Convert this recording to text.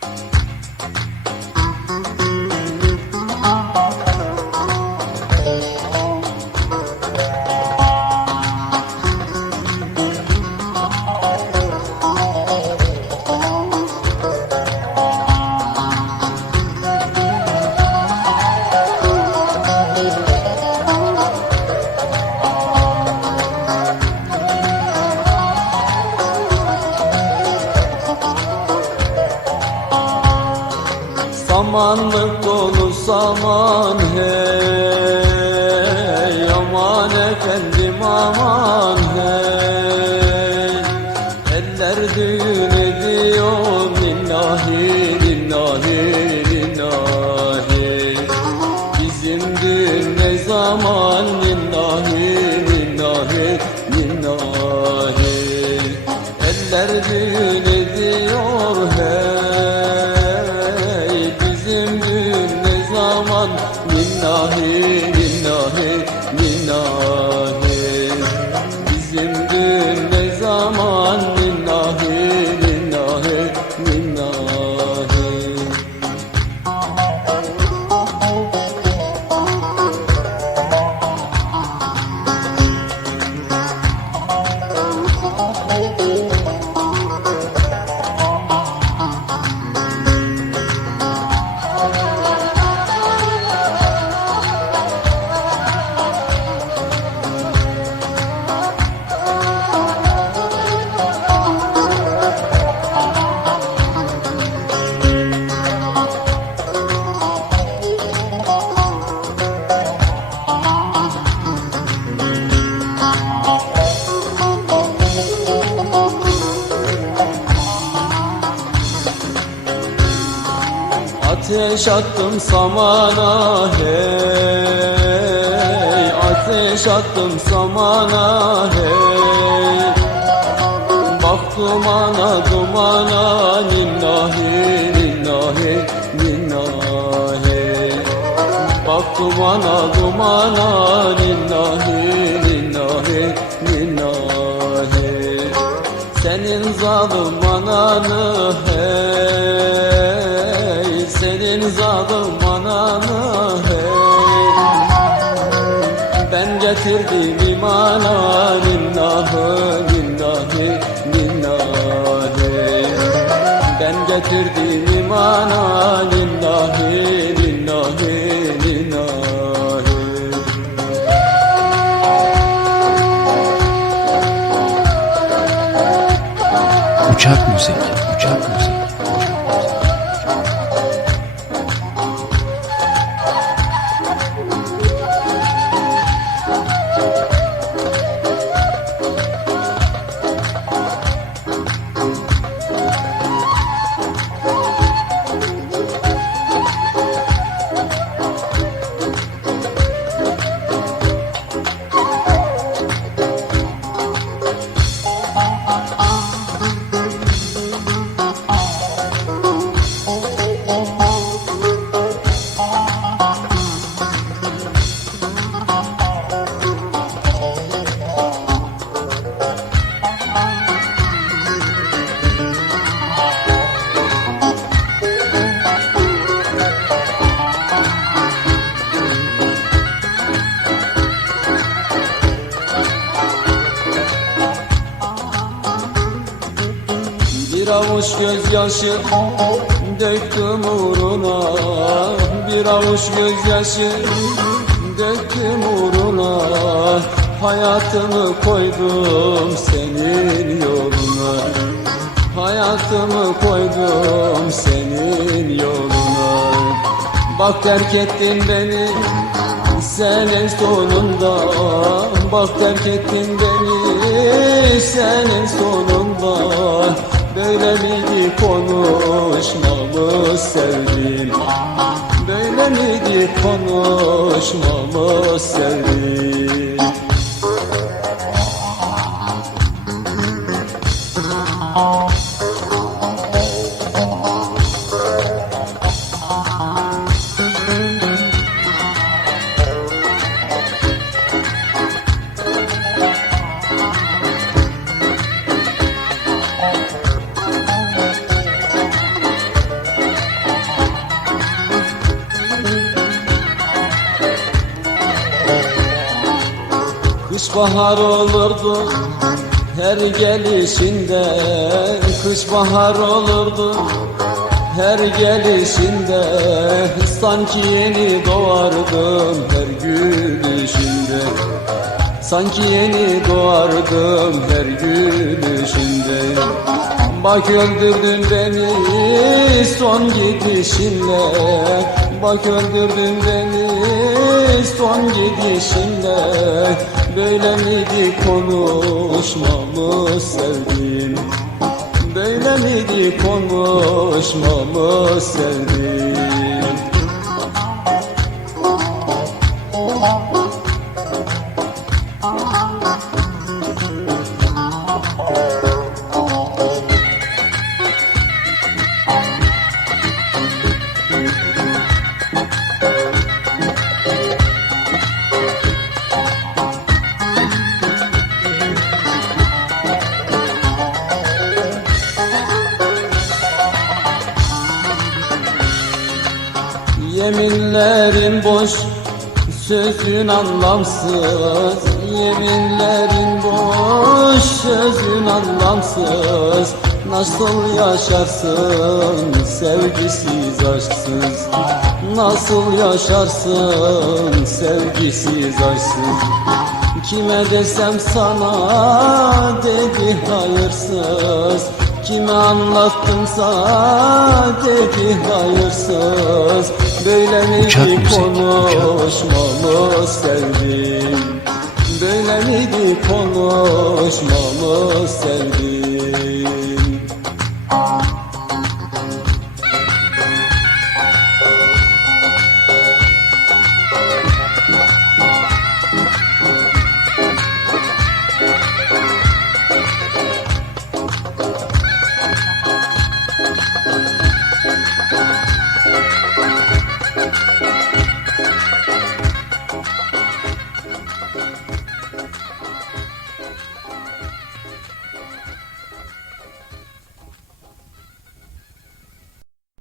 Mm-hmm. Samanlık dolu saman hey Aman efendim aman hey. Eller düğün ediyor lillahi lillahi lillahi. Bizim düğün ne zaman lillahi lillahi lillahi. Eller düğün lillahi Ateş attım samana hey. Ateş attım samana hey. Bak dumana dumana lillahi lillahi lillahi Bak dumana dumana lillahi lillahi lillahi Senin zalim ananı hey zalim ananı hey. Ben getirdim imana lillahi lillahi lillahi Ben getirdim imana lillahi Bir avuç gözyaşı döktüm uğruna. Bir avuç gözyaşı döktüm uğruna. Hayatımı koydum senin yoluna. Hayatımı koydum senin yoluna. Bak terk ettin beni senin sonunda. Bak terk ettin beni senin sonunda Böyle miydi konuşmamız sevdim Böyle miydi konuşmamız sevdim bahar olurdu her gelişinde. Kış bahar olurdu her gelişinde. Sanki yeni doğardım her gülüşünde Sanki yeni doğardım her gülüşünde Bak öldürdün beni son gidişinle Bak öldürdün beni son gidişinle Böyle miydi konuşmamız sevdim Böyle miydi konuşmamız sevdim sözün anlamsız Yeminlerin boş, sözün anlamsız Nasıl yaşarsın? Sevgisiz aşksız. Nasıl yaşarsın? Sevgisiz aşksız. Kime desem sana dedi hayırsız Kime anlattımsa dedi hayırsız. Böyle mi müzik, konuşmamız sevdim? Böyle miydi konuşmamız sevdim